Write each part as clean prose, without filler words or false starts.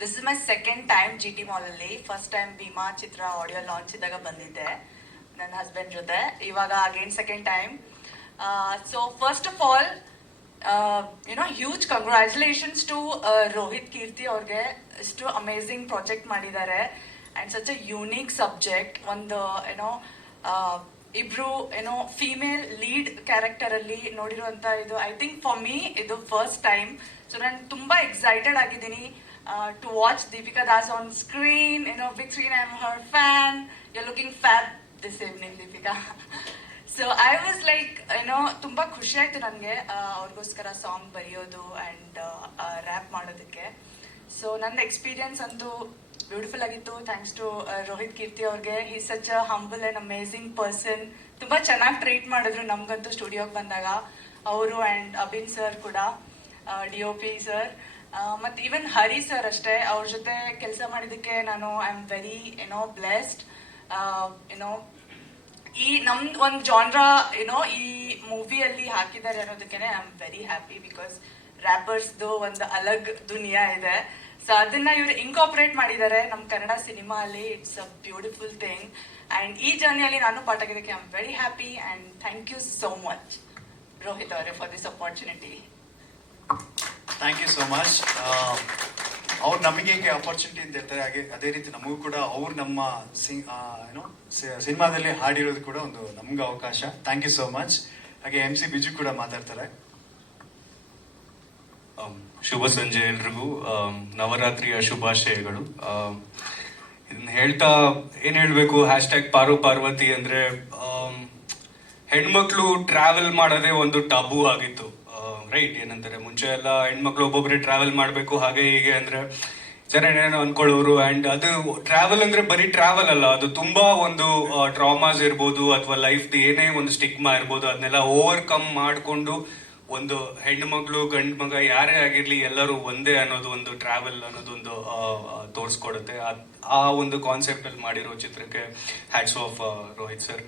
This is my second time GT Mall ಅಲ್ಲಿ. First time Bheema ಚಿತ್ರ audio launch ಇದ್ದಾಗ ಬಂದಿದ್ದೆ ನನ್ನ ಹಸ್ಬೆಂಡ್ ಜೊತೆ. ಇವಾಗ again second time. So first of all huge congratulations to Rohit Keerthi ಅವ್ರಿಗೆ. ಇಷ್ಟು ಅಮೇಝಿಂಗ್ ಪ್ರಾಜೆಕ್ಟ್ ಮಾಡಿದ್ದಾರೆ and such a unique subject. ಒಂದು ಇಬ್ರು ಫೀಮೇಲ್ ಲೀಡ್ ಕ್ಯಾರೆಕ್ಟರ್ ಅಲ್ಲಿ ನೋಡಿರುವಂತ ಇದು ಐ ಥಿಂಕ್ ಫಾರ್ ಮೀ ಇದು ಫಸ್ಟ್ ಟೈಮ್. ಸೊ ನಾನು ತುಂಬಾ ಎಕ್ಸೈಟೆಡ್ ಆಗಿದ್ದೀನಿ to watch Deepika Das on screen. Big screen. I am her fan. You are looking fab this evening Deepika. So I was like ತುಂಬಾ ಖುಷಿ ಆಯ್ತು ನನಗೆ ಅವ್ರಿಗೋಸ್ಕರ ಸಾಂಗ್ ಬರೆಯೋದು ಆ್ಯಂಡ್ ರ್ಯಾಪ್ ಮಾಡೋದಕ್ಕೆ. ಸೊ ನನ್ನ ಎಕ್ಸ್ಪೀರಿಯನ್ಸ್ ಅಂತೂ ಬ್ಯೂಟಿಫುಲ್ ಆಗಿತ್ತು. ಥ್ಯಾಂಕ್ಸ್ ಟು ರೋಹಿತ್ ಕೀರ್ತಿ ಅವ್ರಿಗೆ. He such a humble and amazing person. ತುಂಬಾ ಚೆನ್ನಾಗಿ ಟ್ರೀಟ್ ಮಾಡಿದ್ರು ನಮ್ಗಂತೂ ಸ್ಟುಡಿಯೋಗೆ ಬಂದಾಗ ಅವರು. ಆ್ಯಂಡ್ ಅಭಿನ್ ಸರ್ ಕೂಡ, DOP ಸರ್, ಮತ್ತು ಈವನ್ ಹರಿ ಸರ್ ಅಷ್ಟೇ. ಅವ್ರ ಜೊತೆ ಕೆಲಸ ಮಾಡಿದ್ದಕ್ಕೆ ನಾನು ಐ ಆಮ್ ವೆರಿ ಬ್ಲೆಸ್ಡ್. ಈ ನಮ್ದು ಒಂದು ಜಾನ್ರಾ ಈ ಮೂವಿಯಲ್ಲಿ ಹಾಕಿದ್ದಾರೆ ಅನ್ನೋದಕ್ಕೆ I am very happy. Because ರ್ಯಾಪರ್ಸ್ದು ಒಂದು ಅಲಗ್ ದುನಿಯಾ ಇದೆ. ಸೊ ಅದನ್ನ ಇವ್ರು ಇನ್ಕಾಪರೇಟ್ ಮಾಡಿದ್ದಾರೆ ನಮ್ಮ ಕನ್ನಡ ಸಿನಿಮಾ ಅಲ್ಲಿ. It's a beautiful thing. And ಈ ಜರ್ನಿಯಲ್ಲಿ ನಾನು ಪಾರ್ಟ್ ಆಗಿದ್ದಕ್ಕೆ I am very happy. And thank you so much Rohit ಅವರೇ for this opportunity. Thank you so much. ಅವ್ರು ನಮಗೆ ಅಪರ್ಚುನಿಟಿ ಅಂತ ಹೇಳ್ತಾರೆ, ಹಾಗೆ ಅದೇ ರೀತಿ ನಮಗೂ ಕೂಡ ಅವ್ರು ನಮ್ಮ ಸಿನಿಮಾದಲ್ಲಿ ಹಾಡಿರೋದು ಕೂಡ ಒಂದು ನಮ್ಗೆ ಅವಕಾಶ. Thank you so much. ಹಾಗೆ MC ಬಿಜು ಕೂಡ ಮಾತಾಡ್ತಾರೆ. ಶುಭ ಸಂಜೆ ಎಲ್ರಿಗೂ. ನವರಾತ್ರಿಯ ಶುಭಾಶಯಗಳು. ಇದನ್ನ ಹೇಳ್ತಾ ಏನ್ ಹೇಳ್ಬೇಕು, #ಪಾರು ಪಾರ್ವತಿ ಅಂದ್ರೆ ಹೆಣ್ಮಕ್ಳು ಟ್ರಾವೆಲ್ ಮಾಡೋದೇ ಒಂದು ಟಬು ಆಗಿತ್ತು, ರೈಟ್? ಏನಂತಾರೆ, ಮುಂಚೆ ಎಲ್ಲ ಹೆಣ್ಮಕ್ಳು ಒಬ್ಬೊಬ್ಬರೇ ಟ್ರಾವೆಲ್ ಮಾಡ್ಬೇಕು ಹಾಗೆ ಹೀಗೆ ಅಂದ್ರೆ ಜನ ಏನೇನೋ ಅನ್ಕೊಳ್ಳೋರು. ಅಂಡ್ ಅದು ಟ್ರಾವೆಲ್ ಅಂದ್ರೆ ಬರೀ ಟ್ರಾವೆಲ್ ಅಲ್ಲ, ಅದು ತುಂಬಾ ಒಂದು ಟ್ರಾಮಾಸ್ ಇರ್ಬೋದು ಅಥವಾ ಲೈಫ್ ಏನೇ ಒಂದು ಸ್ಟಿಗ್ಮಾ ಇರ್ಬೋದು, ಅದನ್ನೆಲ್ಲ ಓವರ್ಕಮ್ ಮಾಡ್ಕೊಂಡು ಒಂದು ಹೆಣ್ಣು ಮಗಳು ಗಂಡು ಮಗ ಯಾರೇ ಆಗಿರ್ಲಿ ಎಲ್ಲರೂ ಒಂದೇ ಅನ್ನೋದು ಒಂದು ಟ್ರಾವೆಲ್ ಅನ್ನೋದೊಂದು ತೋರಿಸ್ಕೊಡುತ್ತೆ. ಆ ಒಂದು ಕಾನ್ಸೆಪ್ಟ್ ಅಲ್ಲಿ ಮಾಡಿರೋ ಚಿತ್ರಕ್ಕೆ hats off Rohit sir.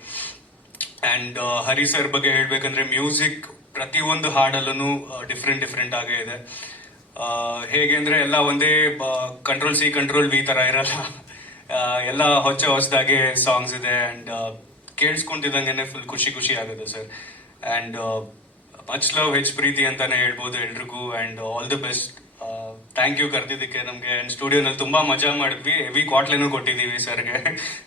And Hari sir ಬಗ್ಗೆ ಹೇಳ್ಬೇಕಂದ್ರೆ ಮ್ಯೂಸಿಕ್ ಪ್ರತಿಯೊಂದು ಹಾಡಲ್ಲೂ ಡಿಫ್ರೆಂಟ್ ಆಗೇ ಇದೆ. ಹೇಗೆ ಅಂದ್ರೆ ಎಲ್ಲ ಒಂದೇ Control C Control V ತರ ಇರಲ್ಲ. ಎಲ್ಲ ಹೊಸದಾಗೆ ಸಾಂಗ್ಸ್ ಇದೆ. ಅಂಡ್ ಕೇಳಿಸ್ಕೊಂತಿದ್ದಂಗೆ ಫುಲ್ ಖುಷಿ ಆಗುತ್ತೆ ಸರ್. ಅಂಡ್ ಮಚ್ ಲವ್, ಹೆಚ್ಚು ಪ್ರೀತಿ ಅಂತಾನೆ ಹೇಳ್ಬೋದು ಎಲ್ರಿಗೂ. And all the best. Thank you ಕರೆದಿದ್ದಕ್ಕೆ ನಮಗೆ. ಅಂಡ್ ಸ್ಟುಡಿಯೋನಲ್ಲಿ ತುಂಬಾ ಮಜಾ ಮಾಡಿದ್ವಿ. ಹೆವಿ ಕ್ವಾಟ್ಲೇನೂ ಕೊಟ್ಟಿದ್ದೀವಿ ಸರ್ಗೆ,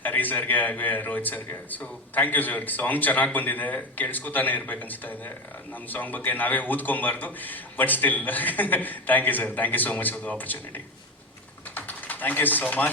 ಹರಿ ಸರ್ಗೆ ಹಾಗೆ ರೋಹಿತ್ ಸರ್ಗೆ. So thank you sir. Song ಚೆನ್ನಾಗಿ ಬಂದಿದೆ, ಕೇಳಿಸ್ಕೊತಾನೆ ಇರ್ಬೇಕು ಅನ್ಸ್ತಾ ಇದೆ. ನಮ್ಮ ಸಾಂಗ್ ಬಗ್ಗೆ ನಾವೇ ಊದ್ಕೊಂಬಾರ್ದು, but still thank you sir. Thank you so much for the opportunity. Thank you so much.